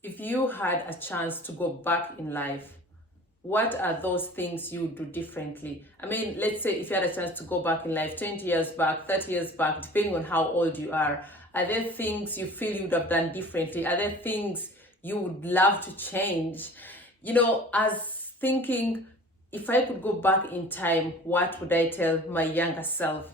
If you had a chance to go back in life, what are those things you would do differently? I mean, let's say if you had a chance to go back in life 20 years back, 30 years back, depending on how old you are there things you feel you would have done differently? Are there things you would love to change? You know, as thinking, if I could go back in time, what would I tell my younger self?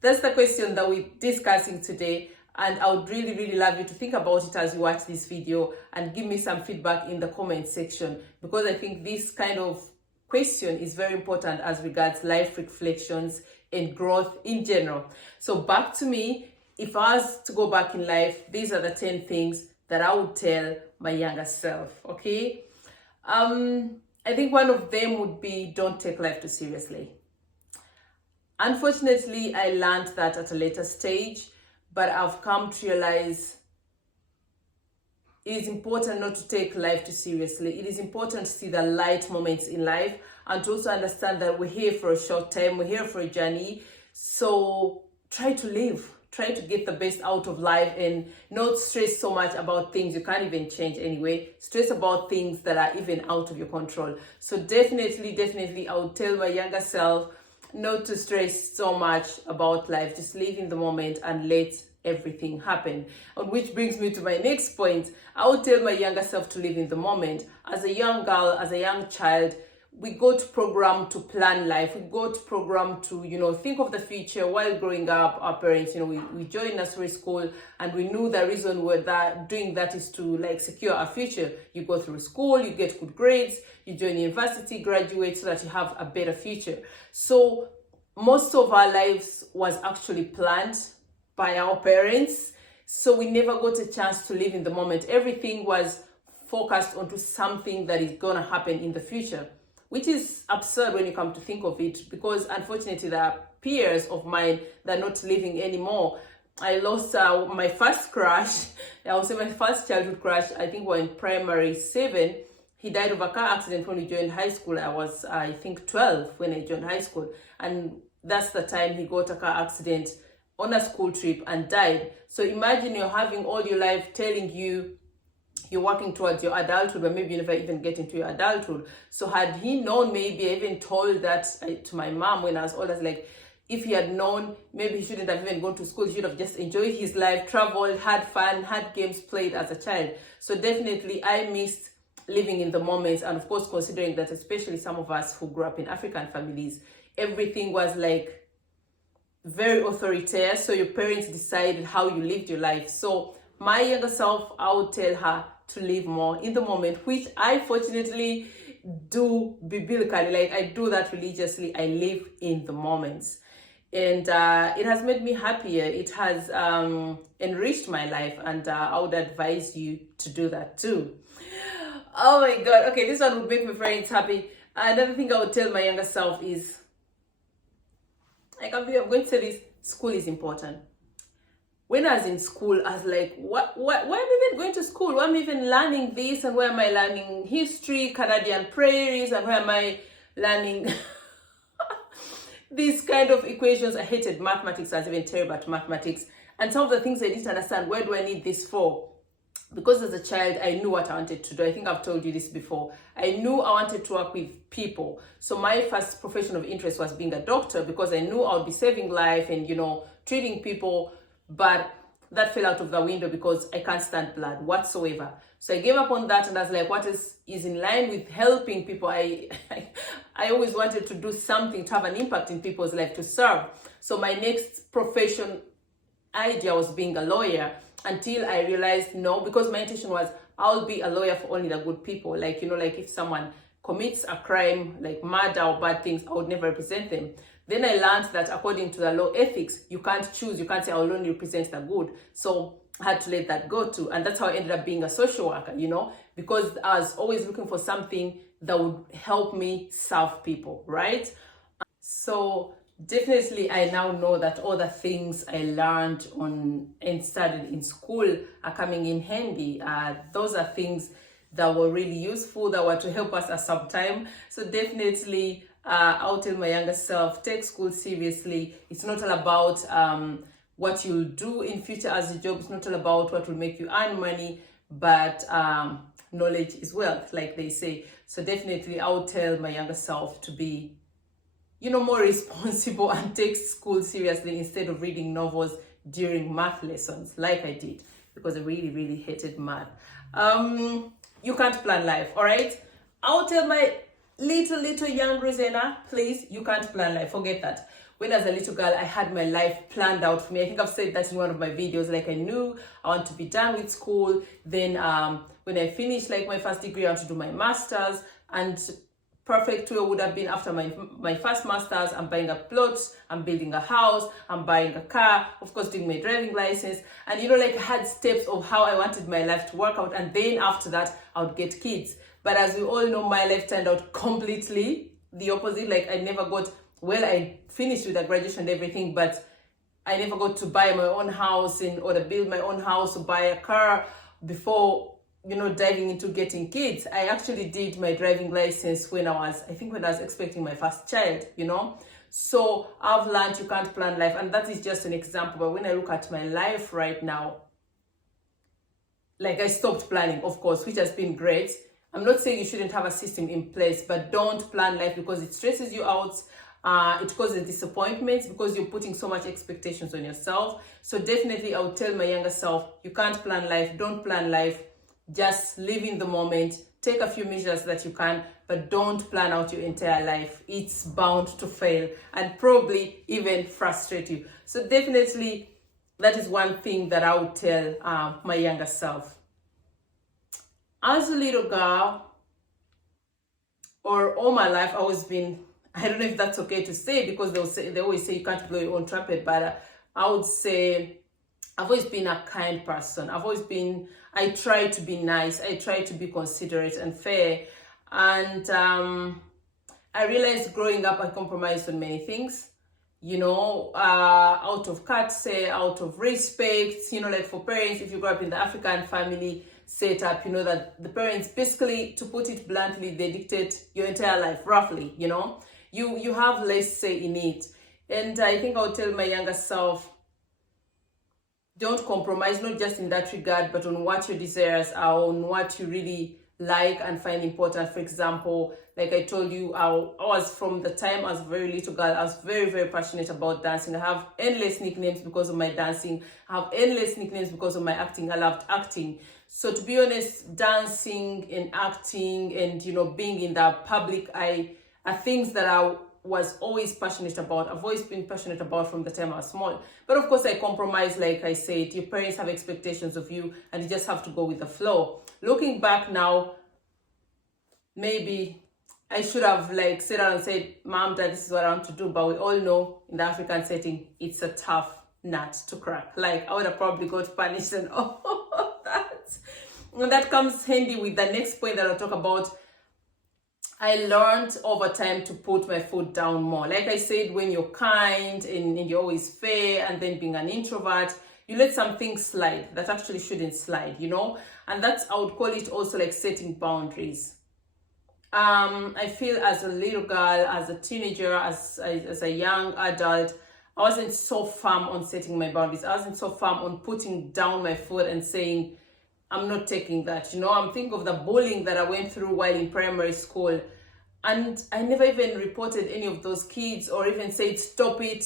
That's the question that we're discussing today. And I would really love you to think about it as you watch this video and give me some feedback in the comment section, because I think this kind of question is very important as regards life reflections and growth in general. So back to me, if I was to go back in life, these are the 10 things that I would tell my younger self, okay? I think one of them would be, don't take life too seriously. Unfortunately, I learned that at a later stage, but I've come to realize it is important not to take life too seriously. It is important to see the light moments in life and to also understand that we're here for a short time, we're here for a journey. So try to live, try to get the best out of life and not stress so much about things you can't even change anyway. Stress about things that are even out of your control. So definitely, I would tell my younger self not to stress so much about life. Just live in the moment and let everything happen. And which brings me to my next point. I would tell my younger self to live in the moment. As a young girl, as a young child, we go to program to plan life. We go to program to, think of the future. While growing up, our parents, we joined nursery school and we knew the reason we're doing that is to secure our future. You go through school, you get good grades, you join university, graduate so that you have a better future. So most of our lives was actually planned by our parents. So we never got a chance to live in the moment. Everything was focused onto something that is going to happen in the future, which is absurd when you come to think of it, because unfortunately there are peers of mine that are not living anymore. I lost my first crush. I would say my first childhood crush. I think we were in primary 7. He died of a car accident when we joined high school. I was, I think, 12 when I joined high school. And that's the time he got a car accident on a school trip and died. So imagine you're having all your life telling you you're working towards your adulthood, but maybe you never even get into your adulthood. So had he known, maybe I even told that to my mom when I was older, like, if he had known, maybe he shouldn't have even gone to school. He should have just enjoyed his life, traveled, had fun, had games played as a child. So definitely I missed living in the moments. And of course, considering that especially some of us who grew up in African families, everything was like very authoritarian. So your parents decided how you lived your life. So my younger self, I would tell her to live more in the moment, which I fortunately do biblically. Like, I do that religiously. I live in the moments. And it has made me happier. It has enriched my life. And I would advise you to do that too. Oh my God. Okay, this one would make my friends happy. Another thing I would tell my younger self is, I'm going to say this, school is important. When I was in school, I was like, why am I even going to school? Why am I even learning this? And why am I learning history, Canadian prairies? And why am I learning these kind of equations? I hated mathematics. I was even terrible at mathematics. And some of the things I didn't understand, where do I need this for? Because as a child, I knew what I wanted to do. I think I've told you this before. I knew I wanted to work with people. So my first profession of interest was being a doctor, because I knew I would be saving life and, treating people. But that fell out of the window because I can't stand blood whatsoever. So I gave up on that, and I was like, what is in line with helping people? I always wanted to do something, to have an impact in people's life, to serve. So my next profession idea was being a lawyer, until I realized no, because my intention was I'll be a lawyer for only the good people. Like, like if someone commits a crime, like murder or bad things, I would never represent them. Then I learned that according to the law ethics, you can't choose. You can't say, I'll only represent the good. So I had to let that go too. And that's how I ended up being a social worker, because I was always looking for something that would help me serve people, right? So definitely I now know that all the things I learned and studied in school are coming in handy. Those are things that were really useful, that were to help us at some time. So definitely I'll tell my younger self, take school seriously. It's not all about what you'll do in future as a job. It's not all about what will make you earn money, but knowledge is wealth, like they say. So definitely I would tell my younger self to be, you know, more responsible and take school seriously instead of reading novels during math lessons like I did, because I really hated math. You can't plan life, all right? I'll tell my little young Rosanna, please, you can't plan life. Forget that. When as a little girl, I had my life planned out for me. I think I've said that in one of my videos. Like, I knew I want to be done with school. Then when I finished like my first degree, I want to do my master's. And perfect way would have been after my first master's, I'm buying a plot, I'm building a house, I'm buying a car, of course doing my driving license. And you know, like, I had steps of how I wanted my life to work out. And then after that, I would get kids. But as we all know, my life turned out completely the opposite. Like, I never got, well, I finished with a graduation and everything, but I never got to buy my own house or to build my own house or buy a car before, you know, diving into getting kids. I actually did my driving license when I was expecting my first child, you know. So I've learned you can't plan life, and that is just an example. But when I look at my life right now, like, I stopped planning, of course, which has been great. I'm not saying you shouldn't have a system in place, but don't plan life because it stresses you out. It causes disappointments because you're putting so much expectations on yourself. So definitely I would tell my younger self, you can't plan life. Don't plan life. Just live in the moment. Take a few measures that you can, but don't plan out your entire life. It's bound to fail and probably even frustrate you. So definitely that is one thing that I would tell my younger self. As a little girl, or all my life, I always been, I don't know if that's okay to say, because they always say you can't blow your own trumpet, but I would say I've always been a kind person. I try to be nice. I try to be considerate and fair. And I realized growing up, I compromised on many things, you know, out of courtesy, out of respect, you know, like for parents, if you grow up in the African family setup, you know that the parents basically, to put it bluntly, they dictate your entire life, roughly, you know. You have less say in it. And I think I would tell my younger self, don't compromise, not just in that regard, but on what your desires are, on what you really like and find important. For example, like I told you, I was, from the time I was a very little girl, I was very passionate about dancing. I have endless nicknames because of my dancing. I have endless nicknames because of my acting. I loved acting. So to be honest, dancing and acting and, you know, being in the public eye are things that I was always passionate about. I've always been passionate about from the time I was small. But of course I compromise, like I said. Your parents have expectations of you and you just have to go with the flow. Looking back now, maybe I should have like sat down and said, Mom, Dad, this is what I want to do. But we all know in the African setting, it's a tough nut to crack. Like, I would have probably got punished and all of that. And that comes handy with the next point that I'll talk about. I learned over time to put my foot down more. Like I said, when you're kind and you're always fair, and then being an introvert, you let some things slide that actually shouldn't slide, you know? And that's, I would call it also like setting boundaries. I feel as a little girl, as a teenager, as a young adult, I wasn't so firm on setting my boundaries. I wasn't so firm on putting down my foot and saying, I'm not taking that. You know, I'm thinking of the bullying that I went through while in primary school. And I never even reported any of those kids or even said, stop it.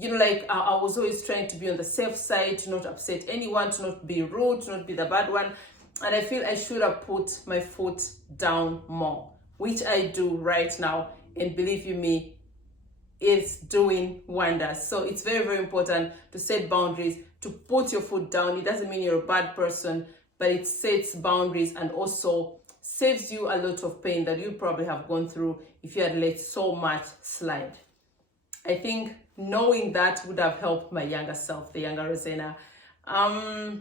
You know, like I was always trying to be on the safe side, to not upset anyone, to not be rude, to not be the bad one. And I feel I should have put my foot down more, which I do right now. And believe you me, it's doing wonders. So it's very important to set boundaries, to put your foot down. It doesn't mean you're a bad person, but it sets boundaries and also saves you a lot of pain that you probably have gone through if you had let so much slide. I think knowing that would have helped my younger self, the younger Rosanna. My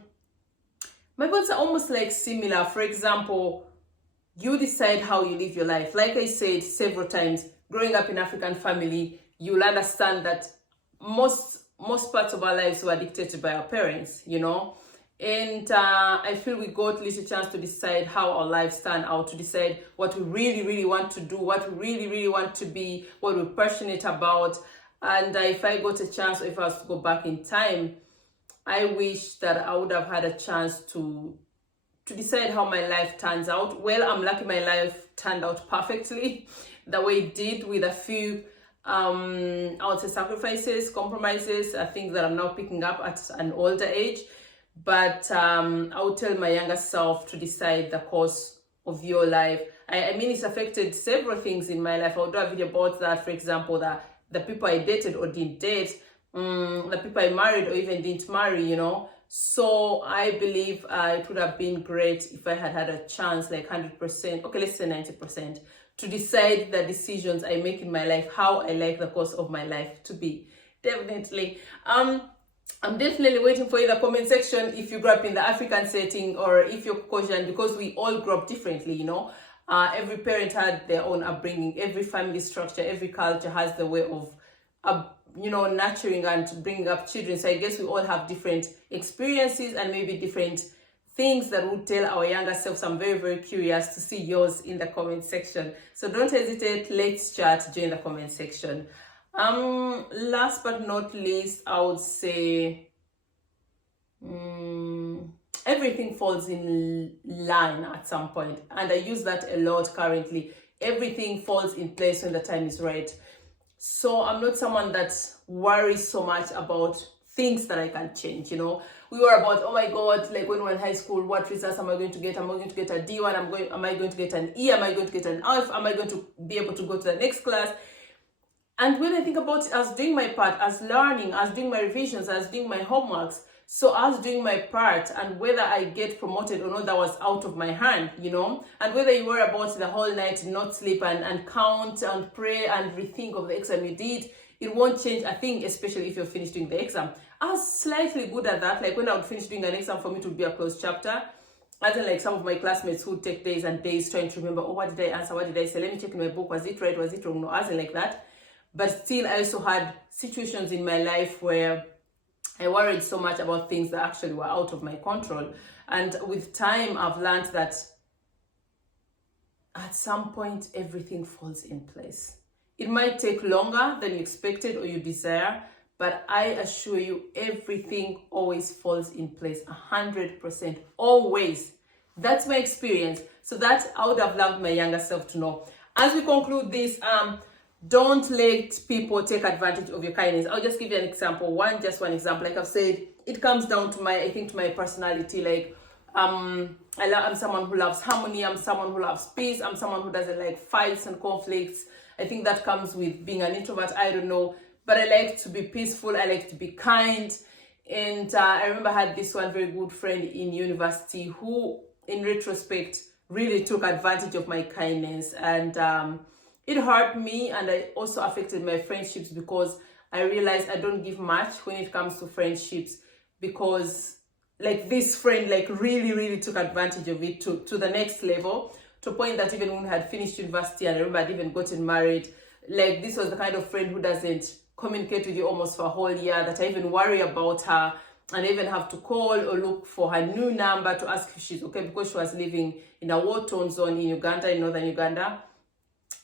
points are almost like similar. For example, you decide how you live your life. Like I said several times, growing up in African family, you'll understand that most parts of our lives were dictated by our parents, you know. And I feel we got little chance to decide how our lives turn out, to decide what we really want to do, what we really want to be, what we're passionate about. And if I got a chance, or if I was to go back in time, I wish that I would have had a chance to to decide how my life turns out. Well, I'm lucky my life turned out perfectly the way it did, with a few I would say sacrifices, compromises, things that I'm now picking up at an older age. But I would tell my younger self to decide the course of your life. I mean, it's affected several things in my life. I'll do a video about that. For example, the people I dated or didn't date, the people I married or even didn't marry, you know. So I believe it would have been great if I had had a chance, like 100%, okay, let's say 90%, to decide the decisions I make in my life, how I like the course of my life to be. Definitely. I'm definitely waiting for you in the comment section if you grew up in the African setting or if you're Caucasian, because we all grew up differently, you know. Every parent had their own upbringing, every family structure, every culture has the way of, you know, nurturing and bringing up children. So I guess we all have different experiences and maybe different things that would tell our younger selves. I'm very, very curious to see yours in the comment section. So don't hesitate, let's chat, join the comment section. Last but not least, I would say everything falls in line at some point, and I use that a lot currently. Everything falls in place when the time is right. So I'm not someone that worries so much about things that I can change, you know. We were about, oh my God, like when we were in high school, what results am I going to get? Am I going to get a D1? Am I going to get an E? Am I going to get an F? Am I going to be able to go to the next class? And when I think about it, as doing my part, as learning, as doing my revisions, as doing my homeworks, so as doing my part, and whether I get promoted or not, that was out of my hand, you know. And whether you worry about the whole night, not sleep, and count and pray and rethink of the exam you did, it won't change a thing, especially if you're finished doing the exam. I was slightly good at that. Like when I would finish doing an exam, for me to be a closed chapter. Other like some of my classmates who take days and days trying to remember, oh, what did I answer? What did I say? Let me check in my book. Was it right? Was it wrong? No, I wasn't like that. But still, I also had situations in my life where I worried so much about things that actually were out of my control. And with time, I've learned that at some point, everything falls in place. It might take longer than you expected or you desire, but I assure you, everything always falls in place, 100%, always. That's my experience. So that I would have loved my younger self to know. As we conclude this, don't let people take advantage of your kindness. I'll just give you an example, one example. Like I've said, it comes down to my personality. Like I'm someone who loves harmony. I'm someone who loves peace. I'm someone who doesn't like fights and conflicts. I think that comes with being an introvert. I don't know, but I like to be peaceful. I like to be kind. And I remember I had this one very good friend in university who, in retrospect, really took advantage of my kindness, and it hurt me, and it also affected my friendships, because I realized I don't give much when it comes to friendships, because like this friend like really took advantage of it to the next level, to a point that even when I had finished university, and I remember I'd even gotten married, like this was the kind of friend who doesn't communicate with you almost for a whole year, that I even worry about her, and I even have to call or look for her new number to ask if she's okay, because she was living in a war-torn zone in Uganda, in northern Uganda.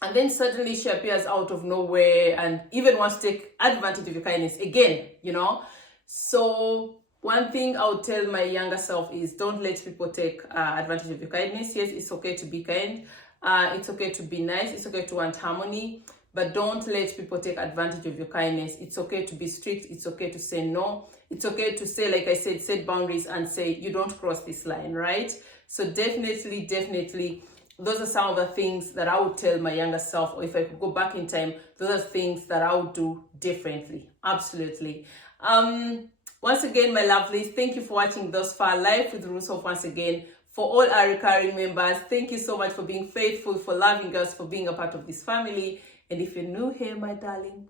And then suddenly she appears out of nowhere and even wants to take advantage of your kindness again, you know. So one thing I would tell my younger self is, don't let people take advantage of your kindness. Yes, it's okay to be kind. It's okay to be nice. It's okay to want harmony. But don't let people take advantage of your kindness. It's okay to be strict. It's okay to say no. It's okay to say, like I said, set boundaries and say, you don't cross this line, right? So definitely, those are some of the things that I would tell my younger self, or if I could go back in time, those are things that I would do differently. Absolutely. Once again, my lovelies, thank you for watching thus far. Life with Ruzhoff once again. For all our recurring members, thank you so much for being faithful, for loving us, for being a part of this family. And if you're new here, my darling,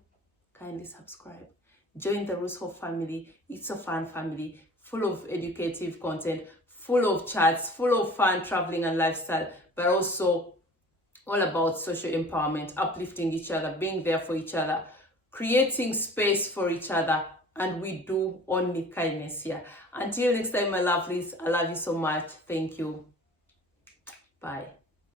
kindly subscribe. Join the Ruzhoff family. It's a fun family, full of educative content, full of chats, full of fun traveling and lifestyle, but also all about social empowerment, uplifting each other, being there for each other, creating space for each other, and we do only kindness here. Until next time, my lovelies, I love you so much. Thank you. Bye.